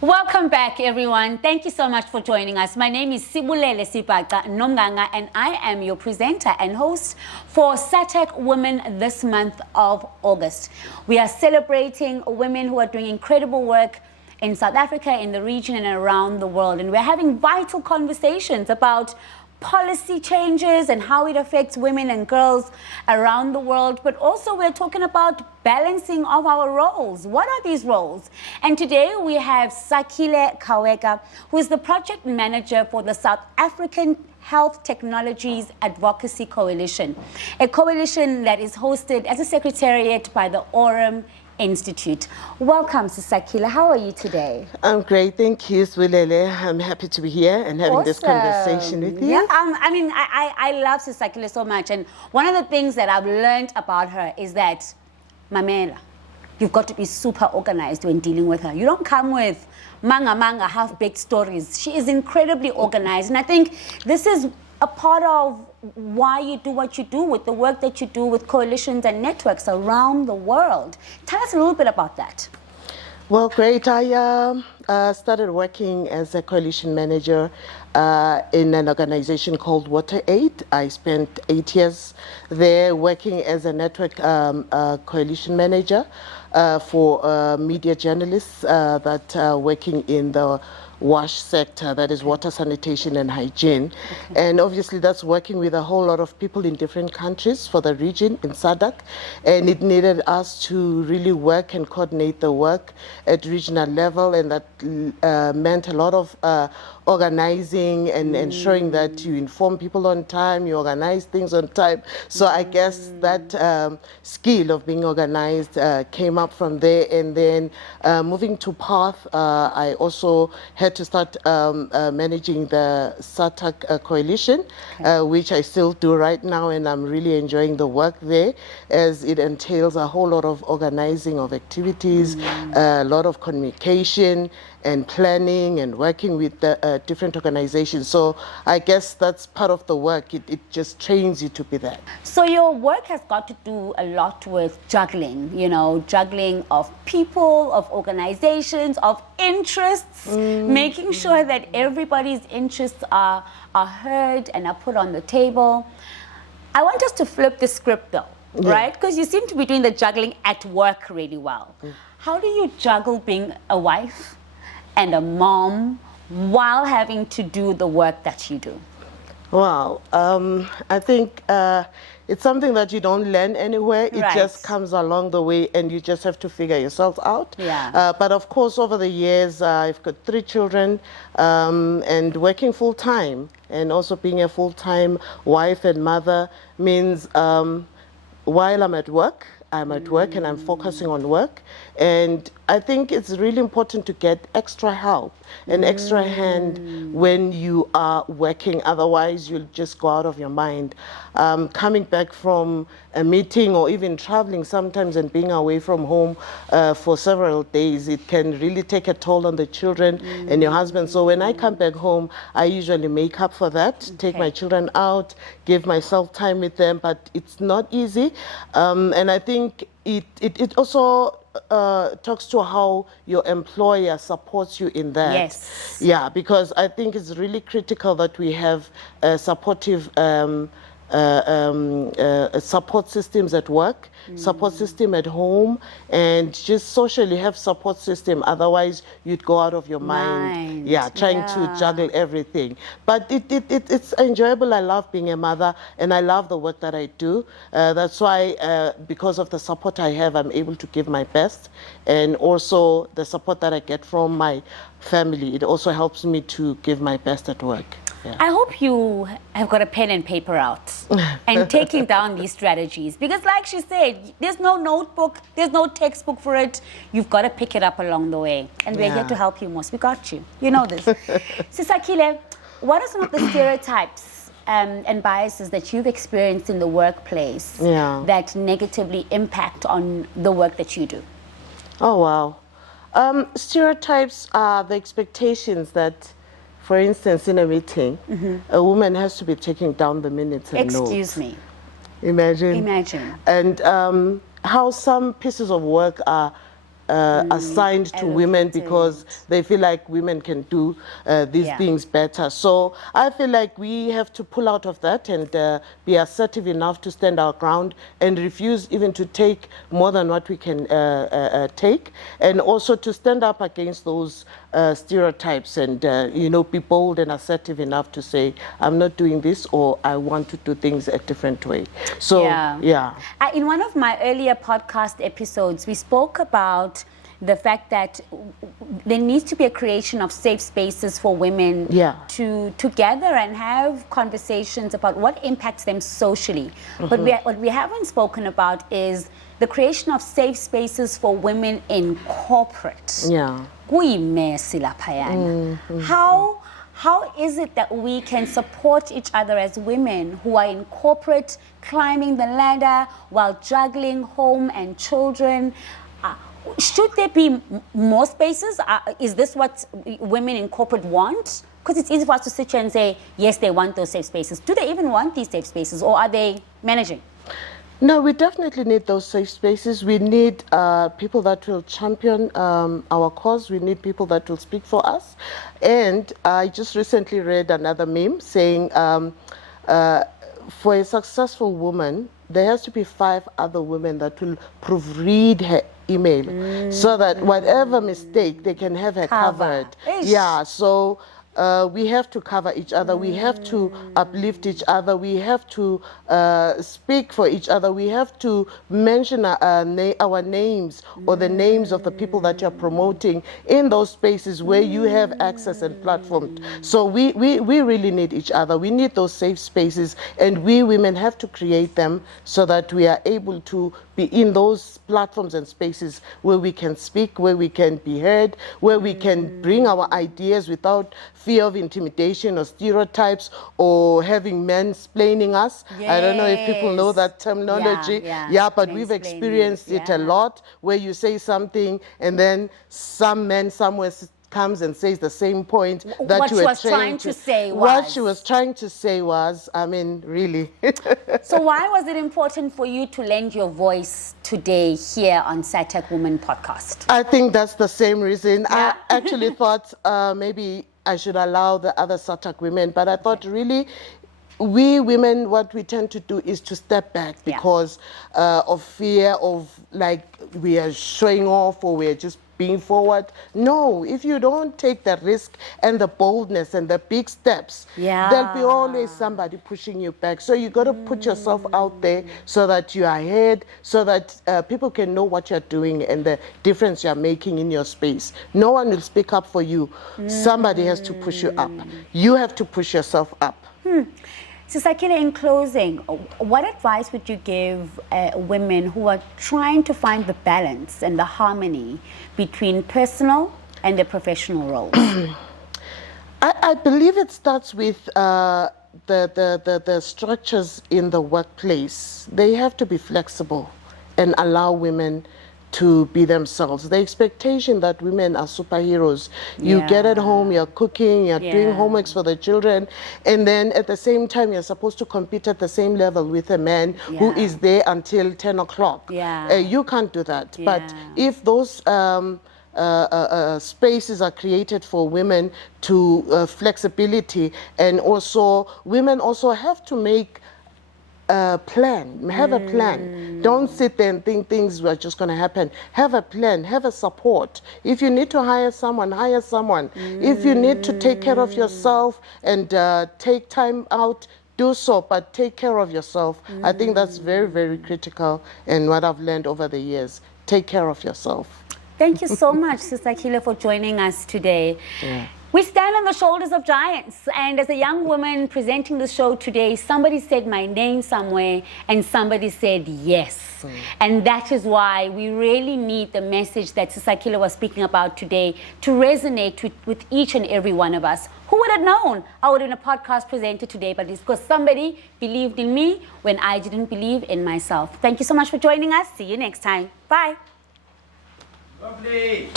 Welcome back, everyone. Thank you so much for joining us. My name is Sibulele Sipaca Nomganga, and I am your presenter and host for SAHTAC Women this month of August. We are celebrating women who are doing incredible work in South Africa, in the region, and around the world. And we're having vital conversations about policy changes and how it affects women and girls around the world, but also we're talking about balancing of our roles. What are these roles? And today we have Sakhile Khaweka, who is the project manager for the South African Health Technologies Advocacy Coalition, a coalition that is hosted as a secretariat by the Aurum Institute. Welcome, Sakhile. How are you today? I'm great, thank you, Swilele. I'm happy to be here and having this conversation with you. Yeah, I love Sakhile so much, and one of the things that I've learned about her is that, Mamela, you've got to be super organized when dealing with her. You don't come with manga half-baked stories. She is incredibly organized, and I think this is a part of why you do what you do with the work that you do with coalitions and networks around the world. Tell us a little bit about that. Well, great. I started working as a coalition manager in an organization called Water Aid. I spent 8 years there working as a network coalition manager for media journalists that are working in the WASH sector, that is water, sanitation and hygiene. Okay. And obviously that's working with a whole lot of people in different countries for the region in SAHTAC. And it needed us to really work and coordinate the work at regional level, and that meant a lot of organizing and ensuring that you inform people on time, you organize things on time. So I guess that skill of being organized came up from there. And then moving to PATH, I also had to start managing the SAHTAC coalition, which I still do right now, and I'm really enjoying the work there, as it entails a whole lot of organizing of activities, a lot of communication and planning and working with the, different organizations. So I guess that's part of the work. It just trains you to be that. So your work has got to do a lot with juggling, you know, juggling of people, of organizations, of interests, making sure that everybody's interests are heard and are put on the table. I want us to flip the script though, right? Because you seem to be doing the juggling at work really well. How do you juggle being a wife and a mom while having to do the work that you do? Wow, I think it's something that you don't learn anywhere. It just comes along the way, and you just have to figure yourself out. Yeah. But of course, over the years, I've got 3 children, and working full time, and also being a full-time wife and mother means while I'm at work and I'm focusing on work. And I think it's really important to get extra help, an extra hand when you are working. Otherwise, you'll just go out of your mind. Coming back from a meeting or even traveling sometimes and being away from home for several days, it can really take a toll on the children and your husband. So when I come back home, I usually make up for that, take my children out, give myself time with them, but it's not easy. And I think it also talks to how your employer supports you in that. Yes. Yeah, because I think it's really critical that we have supportive support systems at work, support system at home, and just socially have support system. Otherwise, you'd go out of your mind. Yeah, trying to juggle everything. But it's enjoyable. I love being a mother, and I love the work that I do. That's why, because of the support I have, I'm able to give my best, and also the support that I get from my family. It also helps me to give my best at work. Yeah. I hope you have got a pen and paper out and taking down these strategies, because like she said, there's no notebook, there's no textbook for it. You've got to pick it up along the way, and we're here to help you most. We got you. You know this. So Sakhile, what are some of the stereotypes and biases that you've experienced in the workplace that negatively impact on the work that you do? Oh, wow. Stereotypes are the expectations that, for instance, in a meeting, a woman has to be taking down the minutes and notes. Excuse me. Imagine. Imagine. And how some pieces of work are assigned to women because they feel like women can do these things better. So I feel like we have to pull out of that and be assertive enough to stand our ground and refuse even to take more than what we can take, and also to stand up against those stereotypes and, be bold and assertive enough to say, I'm not doing this, or I want to do things a different way. So, in one of my earlier podcast episodes, we spoke about the fact that there needs to be a creation of safe spaces for women to gather and have conversations about what impacts them socially. But what we haven't spoken about is the creation of safe spaces for women in corporate. How is it that we can support each other as women who are in corporate, climbing the ladder while juggling home and children? Should there be more spaces? Is this what women in corporate want? Because it's easy for us to sit here and say, yes, they want those safe spaces. Do they even want these safe spaces, or are they managing? No, we definitely need those safe spaces. We need people that will champion our cause. We need people that will speak for us. And I just recently read another meme saying, for a successful woman, there has to be 5 other women that will proofread her email so that whatever mistake, they can have her covered. Yeah, so we have to cover each other. We have to uplift each other. We have to speak for each other. We have to mention our names or the names of the people that you're promoting in those spaces where you have access and platform. So we really need each other. We need those safe spaces, and we women have to create them so that we are able to be in those platforms and spaces where we can speak, where we can be heard, where we can bring our ideas without fear of intimidation or stereotypes or having men splaining us. I don't know if people know that terminology. But we've experienced it a lot, where you say something and then some man somewhere comes and says the same point that what you were trying to say was. What she was trying to say was, I mean, really. So why was it important for you to lend your voice today here on SAHTAC Women Podcast? I think that's the same reason. I actually thought maybe I should allow the other SAHTAC women, but I thought really, we women, what we tend to do is to step back because of fear of like we are showing off or we're just being forward. No, if you don't take the risk and the boldness and the big steps, there'll be always somebody pushing you back. So you got to put yourself out there so that you are ahead, so that people can know what you're doing and the difference you're making in your space. No one will speak up for you. Somebody has to push you up. You have to push yourself up. So Sakhile, in closing, what advice would you give women who are trying to find the balance and the harmony between personal and their professional roles? I believe it starts with the structures in the workplace. They have to be flexible and allow women to be themselves. The expectation that women are superheroes. You get at home, you're cooking, you're doing homeworks for the children, and then at the same time you're supposed to compete at the same level with a man who is there until 10 o'clock. You can't do that. But if those spaces are created for women to flexibility, and also women also have to make plan, have a plan. Don't sit there and think things are just going to happen. Have a plan, have a support. If you need to hire someone, hire someone. If you need to take care of yourself and take time out, do so, but take care of yourself. I think that's very, very critical, and what I've learned over the years. Take care of yourself. Thank you so much, Sister Sakhile, for joining us today. We stand on the shoulders of giants, and as a young woman presenting the show today, somebody said my name somewhere and somebody said yes. And that is why we really need the message that Sister Sakhile was speaking about today to resonate with each and every one of us. Who would have known I would have been a podcast presenter today, but it's because somebody believed in me when I didn't believe in myself. Thank you so much for joining us. See you next time. Bye. Lovely.